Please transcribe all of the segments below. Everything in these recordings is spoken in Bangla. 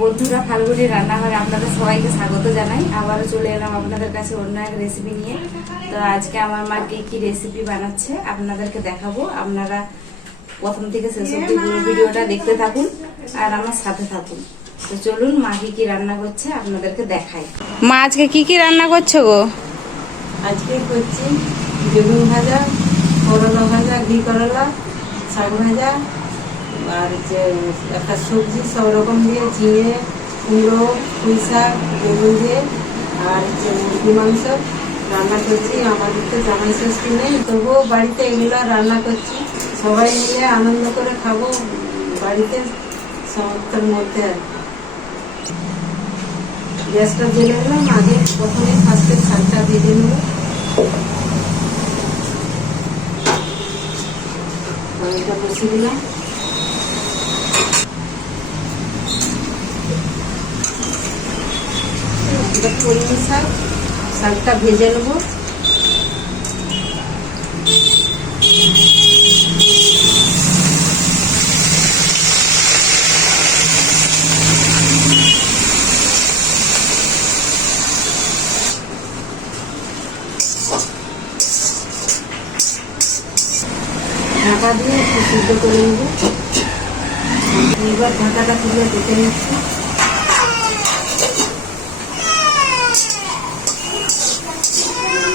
বন্ধুরা, ফাল্গুনি রান্নাঘরে আপনাদের সবাইকে স্বাগত জানাই। আবারও চলে এলাম আপনাদের কাছে অন্য এক রেসিপি নিয়ে। তো আজকে আমার মা কি রেসিপি বানাচ্ছে আপনাদেরকে দেখাবো। আপনারা প্রথম থেকে শেষ অবধি পুরো ভিডিওটা দেখতে থাকুন আর আমার সাথে থাকুন। তো চলুন মা কি রান্না করছে আপনাদেরকে দেখাই। মা আজকে কি রান্না করছো গো? আজকে করছি বেগুন ভাজা, করলা ভাজা, ঘি করলা, শাক ভাজা, আর যে একটা সবজি সব রকম দিয়ে ঝিঙে, কুমড়ো, পুঁই শাক, বেগুন দিয়ে, আর যে মুরগি মাংস রান্না করছি। আমাদের তো জামাই ষষ্ঠী নেই, তবুও বাড়িতে এগুলো রান্না করছি। সবাই মিলে আনন্দ করে খাবো বাড়িতে সমস্তের মধ্যে। আর গ্যাসটা জেলে দিলাম। আগে প্রথমে ফার্স্টে শাকটা ভেজে নেব। এটা বসিয়ে দিলাম। এটা কলমি শাক, শাকটা ভেজে নেব। ঢাকা দিয়ে একটু সিদ্ধ করে নেব। এবার ঢাকাটা তুলে দেখে নিচ্ছি।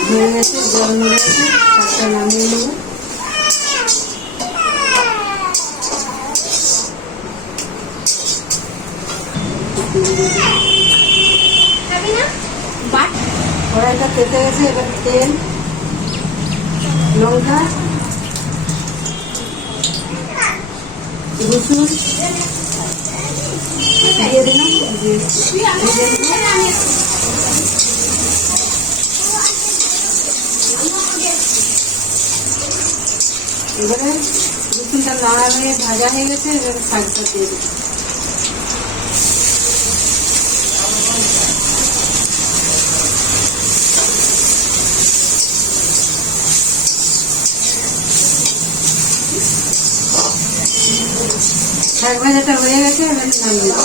হয়ে গেছে, জল হয়ে গেছে, শাকটা নামিয়ে নেব। কড়াইটা তেতে গেছে, এবার তেল, লঙ্কা, রসুন দিয়ে দিলাম। এবারে রসুনটা নাড়া হয়ে ভাজা হয়ে গেছে, এবারে শাকটা দিয়ে দিলাম। শাক ভাজাটা হয়ে গেছে, এবারে নামিয়ে দেবো।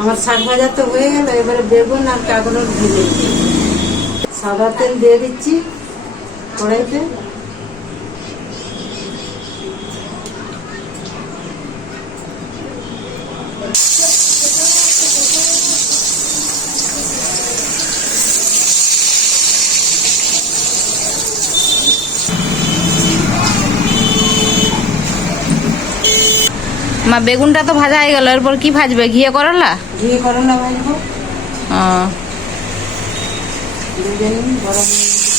আমার শাক ভাজা তো হয়ে গেল। এবারে বেগুন আর কাঁকরোল ভেজে দিচ্ছি। সাদা তেল দিয়ে দিচ্ছি কড়াইতে। মা বেগুনটা তো ভাজা হয়ে গেল, এরপর কি ভাজবে? ঘিয়ে করলা? ঘিয়ে করলা ভাজবো। ভেজে নিন, গরম হয়ে গেছে।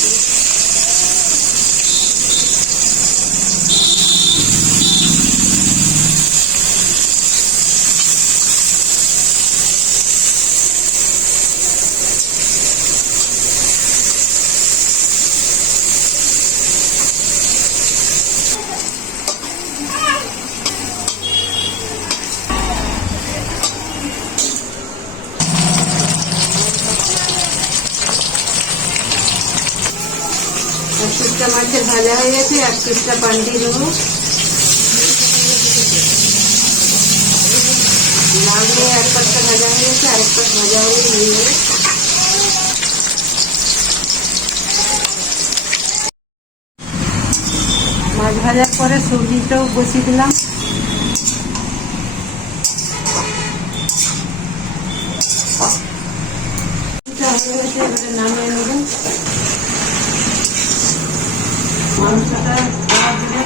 এক পিসটা মাছের ভাজা হয়ে গেছে, এক পিসটা পাল্টিয়ে দেবো। লাল হয়ে এক পাশটা ভাজা হয়ে গেছে, আরেক পাশ ভাজা হয়ে নিয়ে যাবে। মাছ ভাজার পরে সবজিটাও বসিয়ে দিলাম। হয়ে গেছে, এবারে নামিয়ে নেব। মাংসটা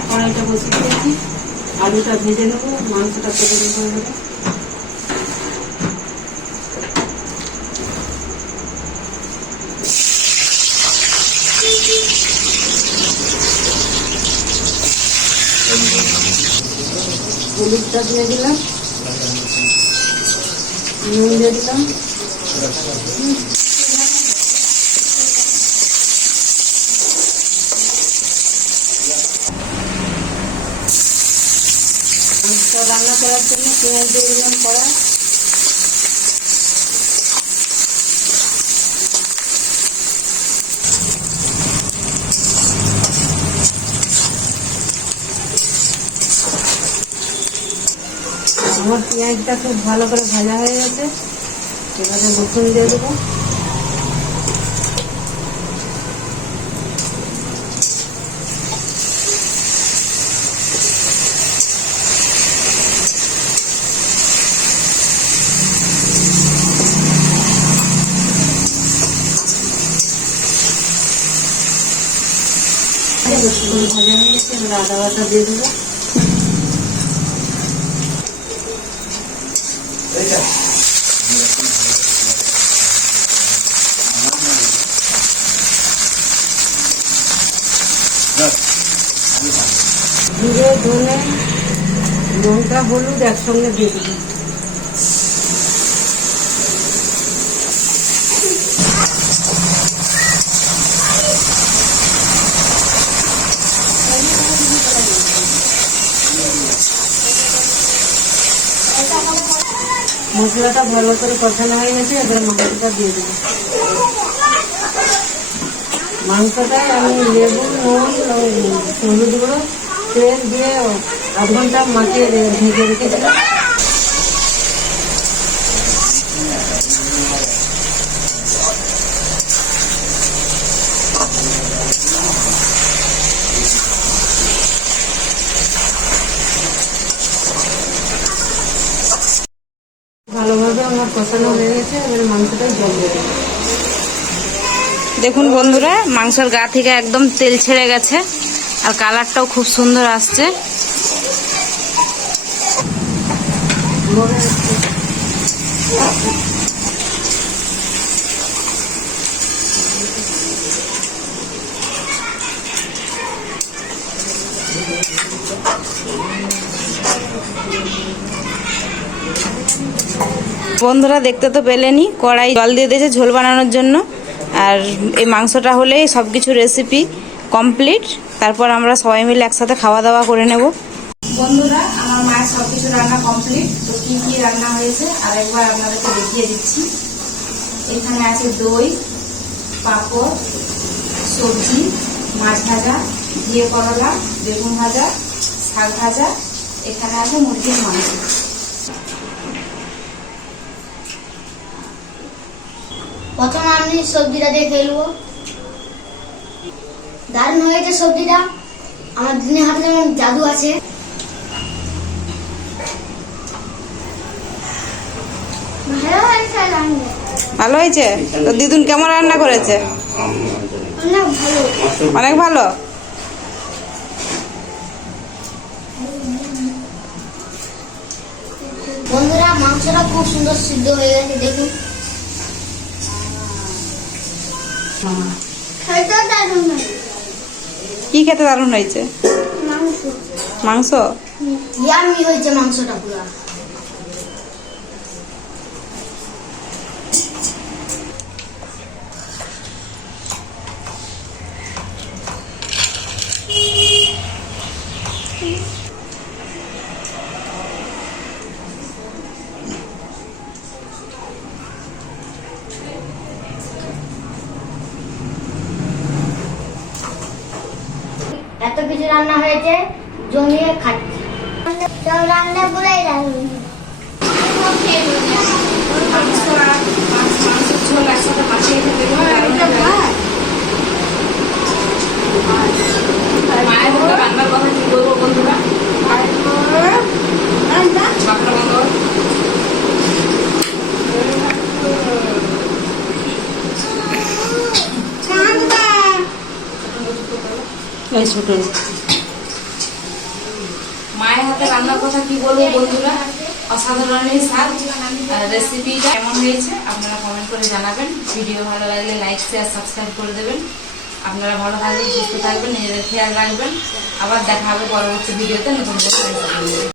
কড়াইটা বসিয়ে দিয়েছি, আলুটা ভেজে নেবো, মাংসটা কেটে দেবো। এবারে হলুদটা দিয়ে দিলাম, নুন দিয়ে দিলাম। রান্না করার জন্য পেঁয়াজ দিয়ে দিলাম কড়া। আমার পেঁয়াজটা খুব ভালো করে ভাজা হয়ে গেছে, এবারে রসুন দিয়ে দেবো। রসুন ভাজা হয়ে গেছে, এবার আদা বাটা দিয়ে দেবো। জিরে, ধনে, লঙ্কা, হলুদ একসঙ্গে দিয়ে দেবো। মশলাটা ভালো করে কষানো হয়ে গেছে, এবার মাংসটা দিয়ে দেবো। মাংসটায় আমি লেবু, নুন, হলুদ গুঁড়ো, তেল দিয়ে 1/2 ঘন্টা মাখিয়ে ঢেকে রেখেছিলাম। ভালোভাবে আমার কষানো হয়ে গেছে, এবার মাংসটাই জল দিয়ে দেবো। দেখুন বন্ধুরা, মাংসর গা থেকে একদম তেল ছেড়ে গেছে আর কালারটাও খুব সুন্দর আসছে। বন্ধুরা দেখতে তো পেলেনি, কড়াই জল দিয়ে দিয়েছে ঝোল বানানোর জন্য। আর এই মাংসটা হলেই সব কিছু রেসিপি কমপ্লিট। তারপর আমরা সবাই মিলে একসাথে খাওয়া দাওয়া করে নেব। বন্ধুরা, আমার মায়ের সব কিছু রান্না কমপ্লিট। তো কি কি রান্না হয়েছে আর একবার আপনাদেরকে দেখিয়ে দিচ্ছি। এখানে আছে দই, পাঁপড়, সবজি, মাছ ভাজা, ঘিয়ে করলা, বেগুন ভাজা, শাক ভাজা, এখানে আছে মুরগির মাংস। প্রথমে আমি সবজিটা দিয়ে খেলবো। দারুণ হয়েছে সবজিটা, আমার দিনের হাতে যেমন জাদু আছে। ভালো হয়েছে? তো দিদুন কেমন রান্না করেছে? অনেক ভালো। অনেক ভালো। বন্ধুরা, মাংসটা খুব সুন্দর সিদ্ধ হয়ে গেছে, দেখুন। খেতে দারুণ হয়েছে। কি খেতে দারুণ হয়েছে? মাংস মাংস ইয়ামি হয়েছে মাংসটা পুরো। এত কিছু রান্না হয়েছে, জমিয়ে খাচ্ছি। সব রান্না পুরাই দারুণ। মায়ের রান্নার কথা কি বলবো বন্ধুরা? মায়ের হাতে রান্নার কথা কি বলবো বন্ধুরা, অসাধারণ এই স্বাদ। রেসিপিটা কেমন হয়েছে আপনারা কমেন্ট করে জানাবেন। ভিডিও ভালো লাগলে লাইক, শেয়ার, সাবস্ক্রাইব করে দেবেন। আপনারা ভালো থাকবেন, সুস্থ থাকবেন, নিজেদের খেয়াল রাখবেন। আবার দেখা হবে পরবর্তী ভিডিওতে নতুন করে।